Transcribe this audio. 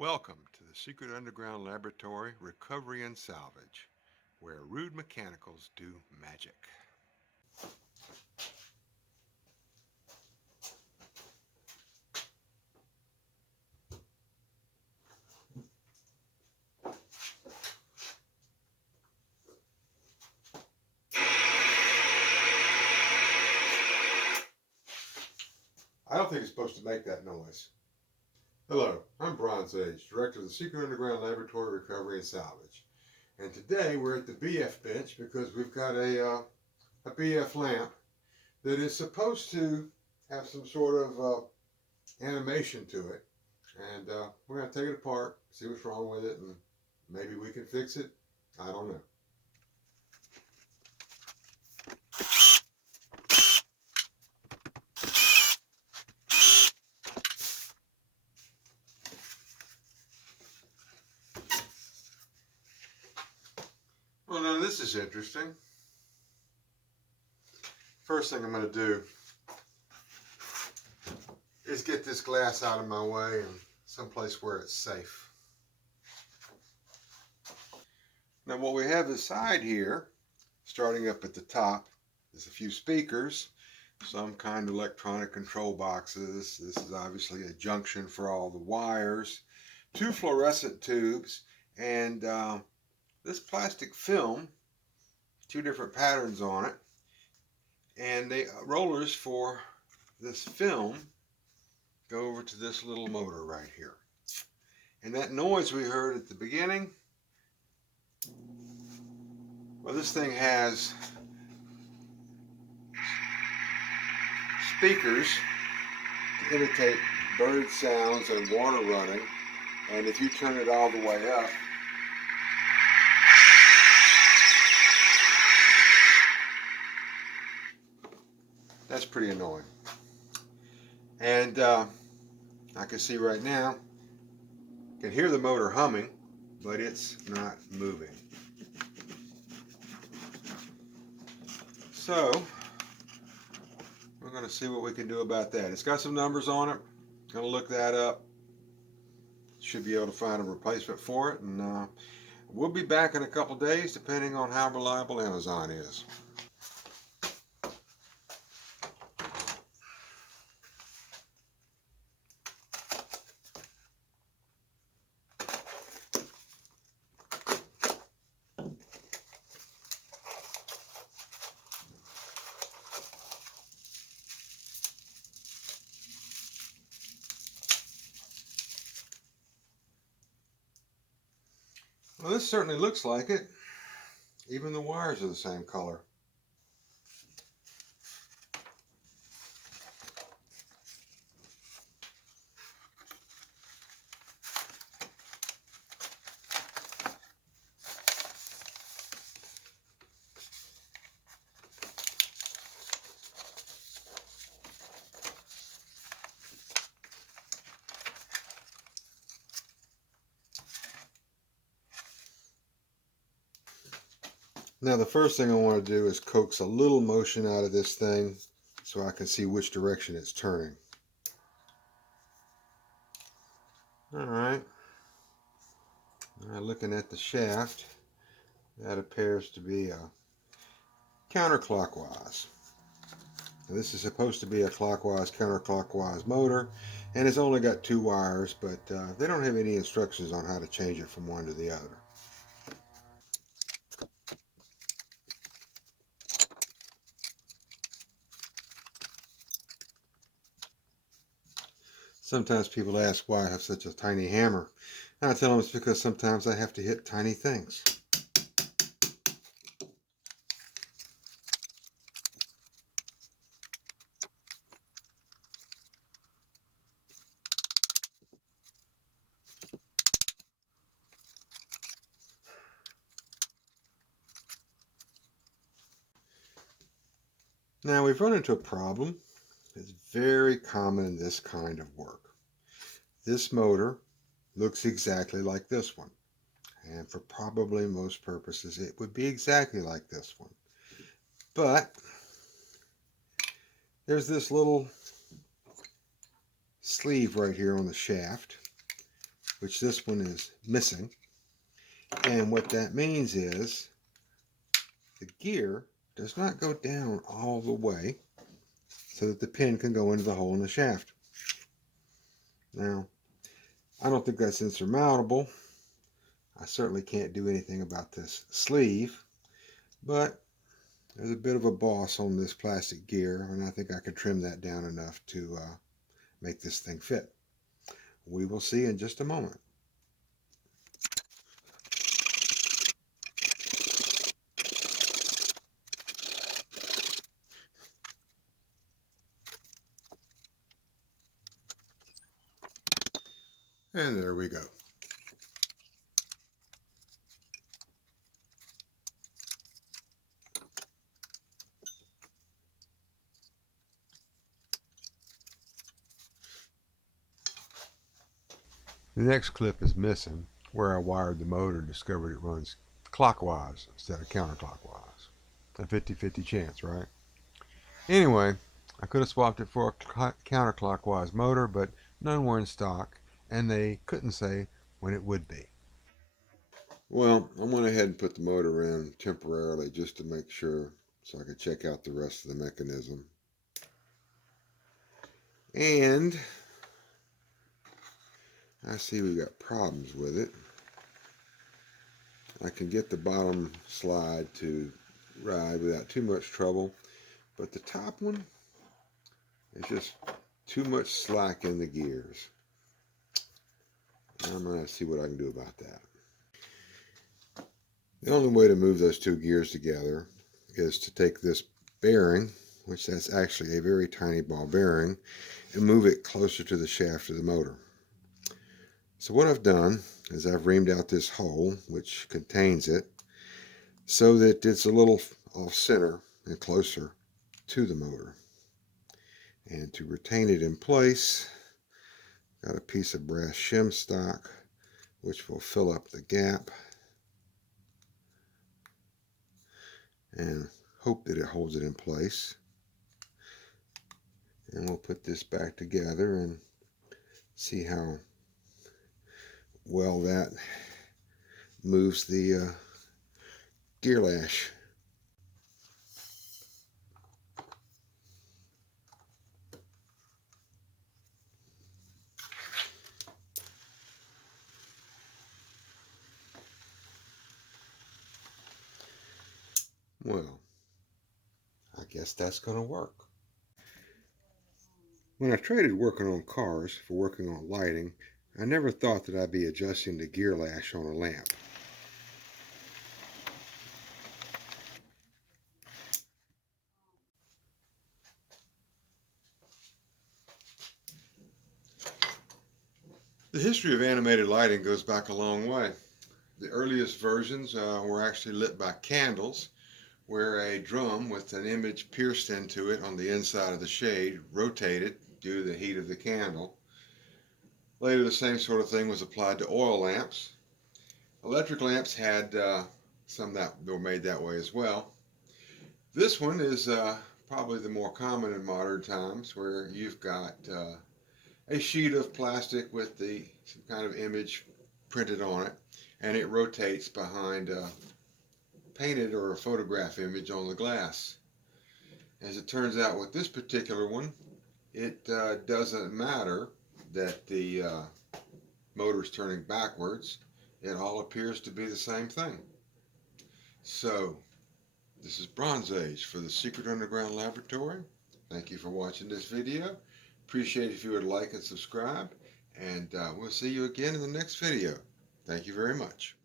Welcome to the secret underground laboratory, Recovery and Salvage, where rude mechanicals do magic. I don't think it's supposed to make that noise. Hello, I'm Bronze Age, director of the secret underground laboratory, Recovery and Salvage. And today we're at the BF bench because we've got a BF lamp that is supposed to have some sort of animation to it. And we're going to take it apart, see what's wrong with it, and maybe we can fix it. I don't know. Well, now this is interesting. First thing I'm going to do is get this glass out of my way and someplace where it's safe. Now what we have aside here, starting up at the top, is a few speakers, some kind of electronic control boxes. This is obviously a junction for all the wires, two fluorescent tubes, and this plastic film, two different patterns on it, and the rollers for this film go over to this little motor right here. And that noise we heard at the beginning, well, this thing has speakers to imitate bird sounds and water running, and if you turn it all the way up, that's pretty annoying. And I can see right now, I can hear the motor humming, but it's not moving. So we're going to see what we can do about that. It's got some numbers on it. Going to look that up. Should be able to find a replacement for it, and we'll be back in a couple days depending on how reliable Amazon is. Well, this certainly looks like it. Even the wires are the same color. Now the first thing I want to do is coax a little motion out of this thing so I can see which direction it's turning. Alright, looking at the shaft, that appears to be counterclockwise. Now, this is supposed to be a clockwise counterclockwise motor, and it's only got two wires, but they don't have any instructions on how to change it from one to the other. Sometimes people ask why I have such a tiny hammer. And I tell them it's because sometimes I have to hit tiny things. Now we've run into a problem that's very common in this kind of work. This motor looks exactly like this one. And for probably most purposes, it would be exactly like this one. But there's this little sleeve right here on the shaft. which this one is missing. And what that means is the gear does not go down all the way so that the pin can go into the hole in the shaft. Now, I don't think that's insurmountable. I certainly can't do anything about this sleeve, but there's a bit of a boss on this plastic gear, and I think I could trim that down enough to make this thing fit. We will see in just a moment. And there we go. The next clip is missing. Where I wired the motor, discovered it runs clockwise instead of counterclockwise. A 50-50 chance, right? Anyway, I could have swapped it for a counterclockwise motor, but none were in stock, and they couldn't say when it would be. Well, I went ahead and put the motor in temporarily just to make sure, so I could check out the rest of the mechanism. And I see we got problems with it. I can get the bottom slide to ride without too much trouble, but the top one is just too much slack in the gears. I'm going to see what I can do about that. The only way to move those two gears together is to take this bearing, which that's actually a very tiny ball bearing, and move it closer to the shaft of the motor. So what I've done is I've reamed out this hole, which contains it, so that it's a little off center and closer to the motor. And to retain it in place, got a piece of brass shim stock, which will fill up the gap and hope that it holds it in place. And we'll put this back together and see how well that moves the gear lash. Well, I guess that's going to work. When I traded working on cars for working on lighting, I never thought that I'd be adjusting the gear lash on a lamp. The history of animated lighting goes back a long way. The earliest versions were actually lit by candles, where a drum with an image pierced into it on the inside of the shade rotated due to the heat of the candle. Later, the same sort of thing was applied to oil lamps. Electric lamps had some that were made that way as well. This one is probably the more common in modern times, where you've got a sheet of plastic with some kind of image printed on it, and it rotates behind a painted or a photograph image on the glass. As it turns out with this particular one, it doesn't matter that the motor is turning backwards. It all appears to be the same thing. So, this is Bronze Age for the Secret Underground Laboratory. Thank you for watching this video. Appreciate it if you would like and subscribe, and we'll see you again in the next video. Thank you very much.